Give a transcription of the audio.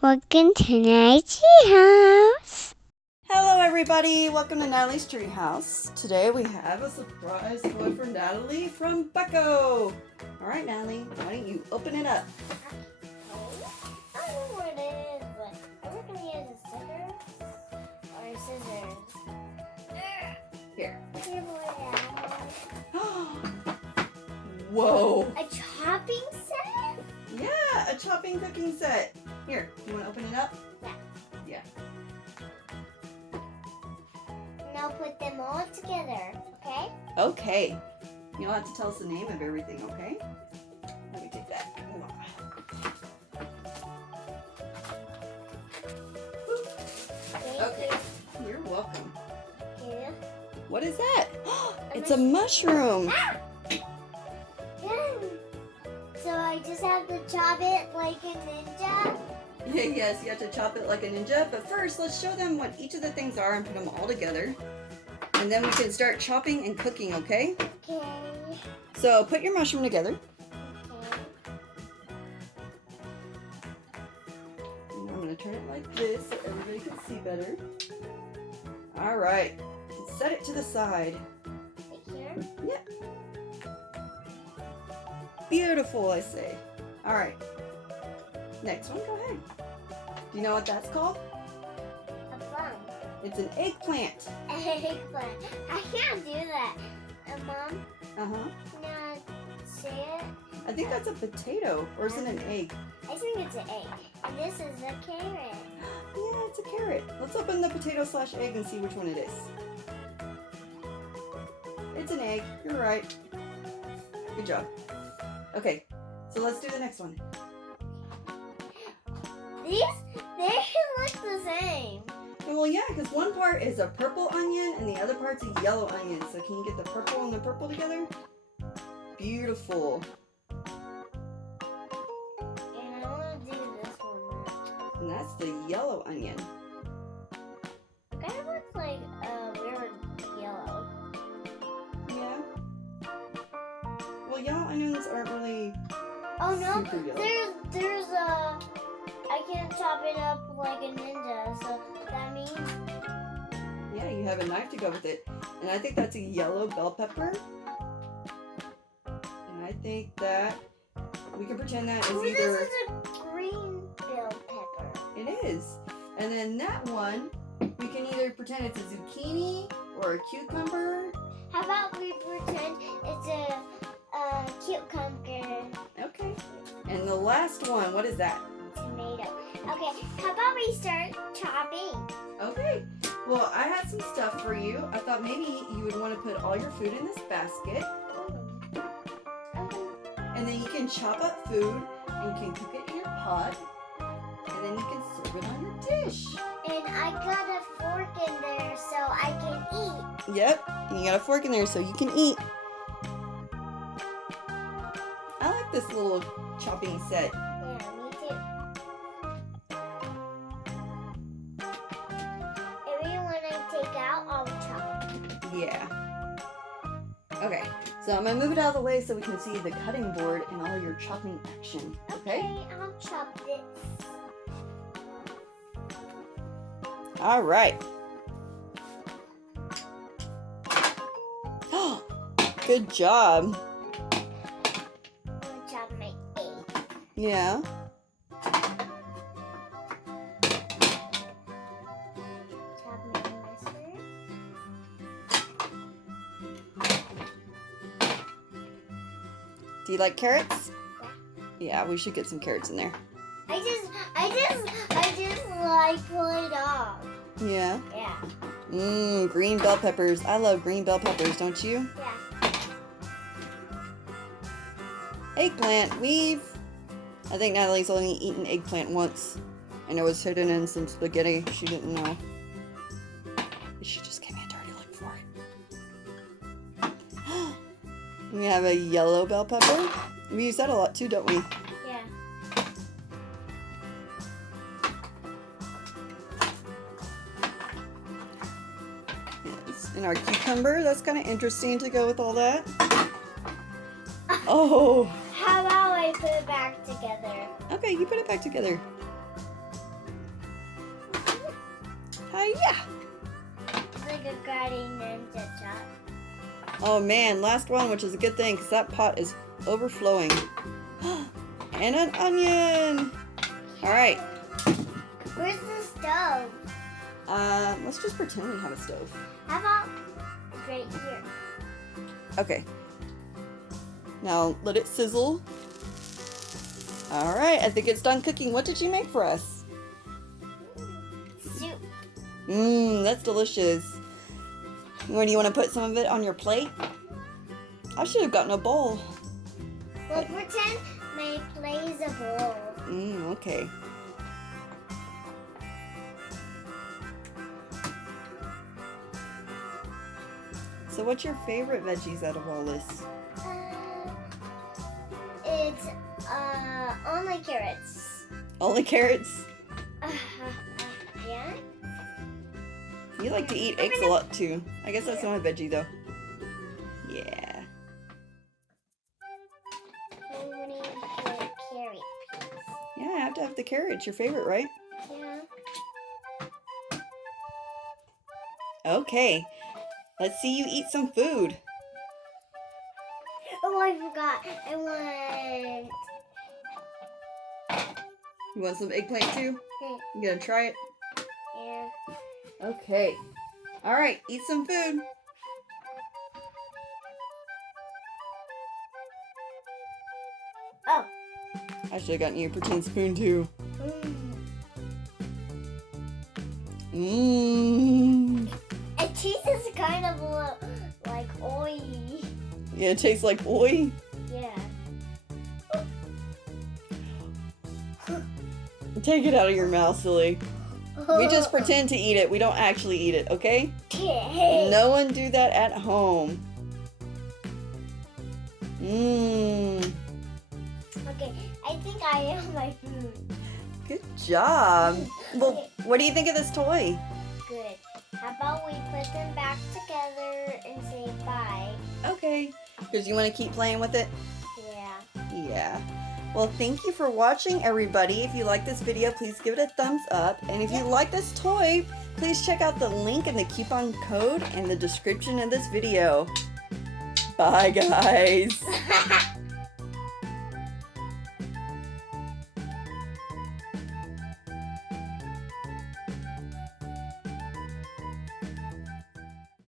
Welcome to Natalie's Treehouse. Hello everybody, welcome to Natalie's Treehouse. Today we have a surprise toy for Natalie from Becko. Alright Natalie, why don't you open it up? I don't know what it is, but are we going to use a scissors or scissors? Here. A Whoa! chopping set? Yeah, a chopping cooking set. Here, you want to open it up? Yeah. Now put them all together, okay? Okay. You'll have to tell us the name of everything, okay? Let me take that. Hold on. Okay. You're welcome. Okay. What is that? It's a mushroom. So I just have to chop it like a ninja? Yes, you have to chop it like a ninja. But first, let's show them what each of the things are and put them all together. And then we can start chopping and cooking, okay? Okay. So put your mushroom together. Okay. And I'm going to turn it like this so everybody can see better. All right. Set it to the side. Right here? Yeah. Beautiful, I say. All right. Next one, go ahead. Do you know what that's called? A plum. It's an eggplant. Eggplant. I can't do that. Mom, Uh-huh. can I say it? I think that's a potato, or is it an egg? I think it's an egg. And this is a carrot. Yeah, it's a carrot. Let's open the potato/egg and see which one it is. It's an egg. You're right. Good job. Okay, so let's do the next one. They look the same. Well, yeah, because one part is a purple onion and the other part's a yellow onion. So can you get the purple and the purple together? Beautiful. And I want to do this one now. And that's the yellow onion. It kind of looks like weird yellow. Yeah. Well, yellow onions aren't really Oh no, super yellow. there's a. I can't chop it up like a ninja, so that means. Yeah, you have a knife to go with it. And I think that's a yellow bell pepper. And I think that we can pretend that is Ooh, either... this is a green bell pepper. It is. And then that one, we can either pretend it's a zucchini or a cucumber. How about we pretend it's a cucumber? Okay. And the last one, what is that? Tomato. Okay, how about we start chopping? Okay. Well, I had some stuff for you. I thought maybe you would want to put all your food in this basket. And then you can chop up food and you can cook it in your pot. And then you can serve it on your dish. And I got a fork in there so I can eat. Yep. And you got a fork in there so you can eat. I like this little chopping set. Yeah, me too. Everyone I take out, I'll chop. Yeah. Okay. So I'm going to move it out of the way so we can see the cutting board and all your chopping action. Okay? I'll chop this. All right. Good job. I'll chop my egg. Yeah. Chop my mustard. Do you like carrots? Yeah, we should get some carrots in there. I just like pull it off. Yeah. Yeah. Green bell peppers. I love green bell peppers, don't you? Yeah. Eggplant. I think Natalie's only eaten eggplant once. And it was hidden in some spaghetti. She didn't know. She just gave me a dirty look for it. We have a yellow bell pepper. We use that a lot too, don't we? Yeah. Yes. And our cucumber. That's kind of interesting to go with all that. Oh. How about I put it back together? Okay, you put it back together. Yeah. It's like a guarding ninja chop. Oh man, last one, which is a good thing because that pot is overflowing. And an onion. All right. Where's the stove? Let's just pretend we have a stove. How about right here? Okay. Now let it sizzle. All right, I think it's done cooking. What did you make for us? Soup. That's delicious. Where do you want to put some of it on your plate? I should have gotten a bowl. Well, pretend my plate is a bowl. Okay. So what's your favorite veggies out of all this? It's only carrots. Only carrots? Yeah? You like to eat eggs a lot too. I guess that's not a veggie though. Yeah. Carrot. Yeah, I have to have the carrot. It's your favorite, right? Yeah. Okay. Let's see you eat some food. Oh, I forgot. I want... You want some eggplant too? You gonna try it? Yeah. Okay. Alright, eat some food. Oh. I should have gotten you a protein spoon too. It tastes kind of like oily. Yeah, it tastes like oil. Yeah. Take it out of your mouth, silly. We just pretend to eat it. We don't actually eat it, okay? No one do that at home. Okay, I think I am my food. Good job. Well, what do you think of this toy? Good. How about we put them back together and say bye? Okay. Because you want to keep playing with it? Yeah. Yeah. Well, thank you for watching, everybody. If you like this video, please give it a thumbs up. And if you like this toy, please check out the link and the coupon code in the description of this video. Bye, guys.